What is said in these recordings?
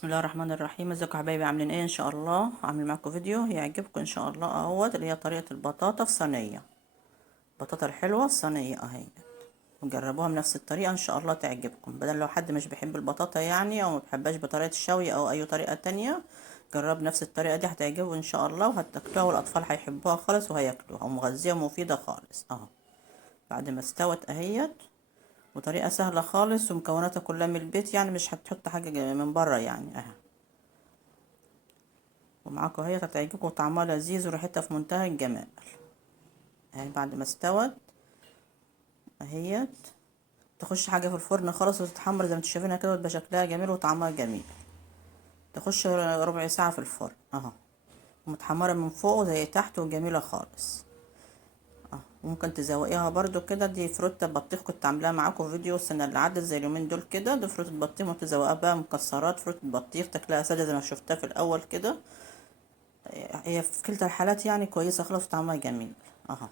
بسم الله الرحمن الرحيم. ازيكم يا حبايبي؟ عاملين ايه؟ ان شاء الله عامل معاكم فيديو يعجبكم ان شاء الله اهوت، اللي هي طريقه البطاطا في صينيه. البطاطا الحلوه في صينيه اهي، وجربوها بنفس الطريقه ان شاء الله تعجبكم. بدل لو حد مش بيحب البطاطا يعني او ما بيحبهاش بطريقه الشوي او اي طريقه تانية، جرب نفس الطريقه دي هتعجبه ان شاء الله، وهتاكلوها والاطفال هيحبوها خالص وهياكلوها، ومغذيه ومفيده خالص اهو. بعد ما استوت اهيت، وطريقه سهله خالص ومكوناتها كلها من البيت، يعني مش هتحط حاجه من بره يعني اهي. ومعاكم اهي هتعجبكم، طعمها لذيذ وريحتها في منتهى الجمال اهي. بعد ما استوت اهيت، تخش حاجه في الفرن خالص وتتحمر زي ما انتم شايفينها كده، وتبقى شكلها جميل وطعمها جميل. تخش ربع ساعه في الفرن اهو، ومتحمره من فوق وزي تحت وجميله خالص اهو. ممكن تزوقيها برضو كده، دي فروتة بطيخ كنت عاملاها معاكم فيديو السنه اللي عدت زي اليومين دول كده. دي فروتة بطيخ وتزوقها بقى مكسرات، فروتة بطيخ تاكلها ساده زي ما شفتها في الاول كده. هي في كلتا الحالات يعني كويسه خالص وطعمها جميل اهو.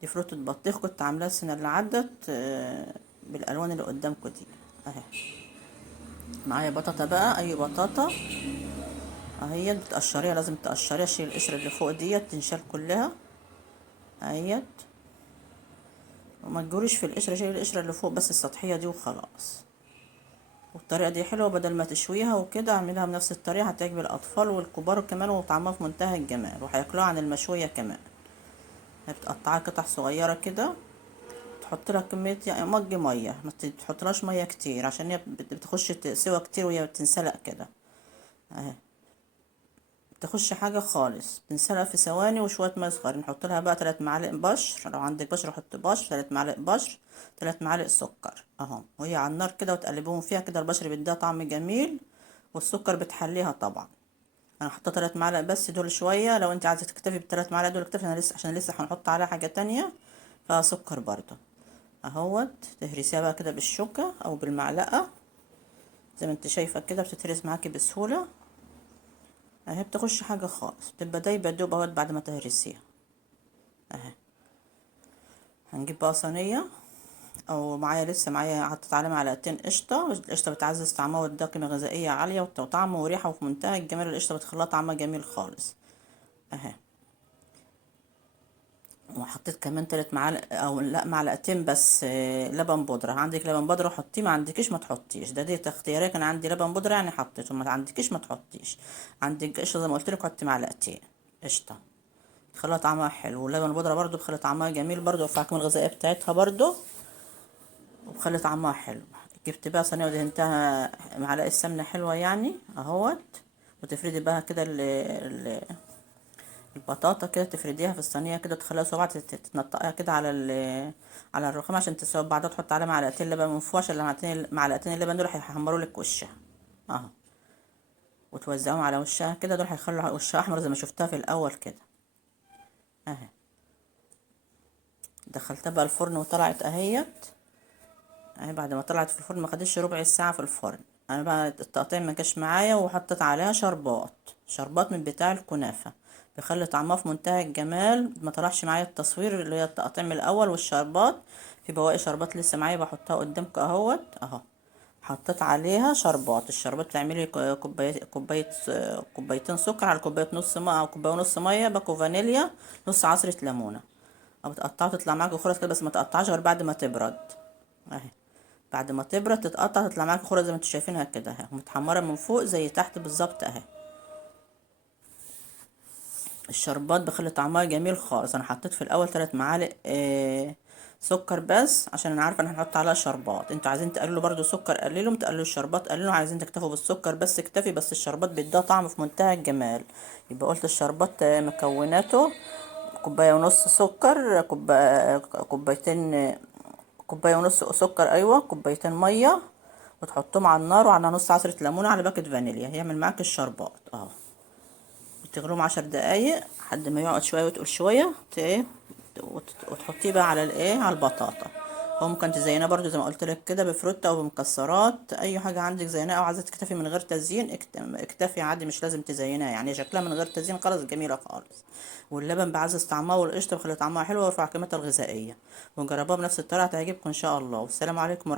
دي فروتة بطيخ كنت عاملاها السنة اللي عدت بالألوان اللي قدامكم دي اهي. معايا بطاطا بقى، أي بطاطا اهيت بتقشريها، لازم تقشريها، شيل القشرة اللي فوق ديت تنشال كلها اهيت، وما تجوريش في القشرة، شيل القشرة اللي فوق بس السطحية دي وخلاص. والطريقة دي حلوة، بدل ما تشويها وكده اعملها بنفس الطريقة، هتعجب الأطفال والكبار كمان، وطعمها في منتهى الجمال، وهياكلوها عن المشوية كمان. بتقطعها قطع صغيرة كده، تحط لها كميه يعني مج ميه، ما تحطلهاش ميه كتير عشان هي بتخش سوا كتير وهي بتنسلق كده اهي. بتخش حاجه خالص، بتنسلق في ثواني وشويه ميه صغيرين. نحط لها بقى 3 معالق بشر، لو عندك بشر حط بشر، 3 معالق بشر، 3 معالق سكر اهو، وهي على النار كده، وتقلبهم فيها كده. البشر بيديها طعم جميل، والسكر بتحليها طبعا. انا حطيت 3 معالق بس دول شويه، لو انت عايزه تكتفي ب3 معالق دول اكتفي، انا لسه عشان لسه هنحط عليها حاجه تانية فسكر برضه اهوت. تهرسيها بقى كده بالشوكة او بالمعلقة زي ما انت شايفة كده، بتتهرس معاكي بسهولة اهي. بتخش حاجة خالص، بتبقى دايبة دوب اهوت بعد ما تهرسيها اهي. هنجيب بقى صينية، او معايا لسه معايا حطيت عليها معلقتين قشطة. القشطة بتعزز طعمها وتديها قيمة غذائية عالية وطعم وريحة وفي منتهى الجمال. القشطة بتخليها طعمها جميل خالص اهي. وحطيت كمان 3 معالق او لا معلقتين بس لبن بودره. عندك لبن بودره حطيه، ما عندكيش ما تحطيش، ده اختياري. كان عندي لبن بودره يعني حطيته، ما عندكيش ما تحطيش. عندك قشطه زي ما قلت لك حطي معلقتين قشطه، بتخليها طعمها حلو. واللبن البودره برضو بتخلي طعمها جميل برضو، وفي القيمه الغذائيه بتاعتها برضو، وبخلي طعمها حلو. جبت بقى صينيه ودهنتها معلقه سمنه حلوه يعني اهوت، وتفردي بقى كده البطاطا كده، تفرديها في الصينيه كده، تخليها صباع، تنطقيها كده على الرخام عشان تسوي بعضها. تحط عليها معلقتين لبن من فوق، عشان معلقتين اللبن دول هيحمروا لك وشها اهو، وتوزعهم على وشها كده. دول هيخلوا وشها احمر زي ما شفتها في الاول كده اهي. دخلتها بقى الفرن وطلعت اهيت اهي. بعد ما طلعت في الفرن ما خدتش ربع ساعه في الفرن. انا بقى التقطيع ما جاش معايا، وحطيت عليها شربات من بتاع الكنافه، بيخلي طعمها في منتهى الجمال. ما طلعش معايا التصوير اللي هي التقطيع من الاول والشربات، في بواقي شربات لسه معايا بحطها قدامكم اهوت اهو. حطيت عليها شربات. الشربات تعملي كوبايتين سكر على كوبايه نص ميه، او كوبايه ونص ميه، باكو فانيليا، نص عصره ليمونه، او بتقطعها تطلع معاكي خرز كده، بس ما تقطعش غير بعد ما تبرد اهي. بعد ما تبرد تتقطع تطلع معاكي خرز زي ما انتوا شايفينها كده اهي، متحمره من فوق زي تحت بالظبط اهي. الشربات بخلي طعمها جميل خالص. انا حطيت في الاول 3 معالق سكر بس، عشان انا عارفه ان هنحط عليها شربات. انتوا عايزين تقللوا برضو سكر قللوا، تقللوا الشربات قللوا، عايزين تكتفوا بالسكر بس اكتفي. بس الشربات بيديها طعم في منتهى الجمال. يبقى قلت الشربات مكوناته كوبايه ونص سكر، كوبايتين، كوبايه ونص سكر ايوه، كوبايتين ميه، وتحطهم على النار، وعلى نص عصره ليمونه، على باكت فانيليا، هيعمل معاك الشربات اهو. تغلوهم 10 دقايق لحد ما يقعد شويه وتقول شويه ايه، وتحطيه بقى على الايه، على البطاطا. هو ممكن تزينها برضو زي ما قلت لك كده بفروته او بمكسرات، اي حاجه عندك زينها. او عايزه تكتفي من غير تزيين اكتفي عادي، مش لازم تزينها يعني، شكلها من غير تزيين خلاص جميله خالص. واللبن بعزز طعمها، والقشطه بخلي طعمها حلو ويرفع قيمتها الغذائيه. ونجربوها بنفس الطريقه هتعجبكم ان شاء الله. والسلام عليكم.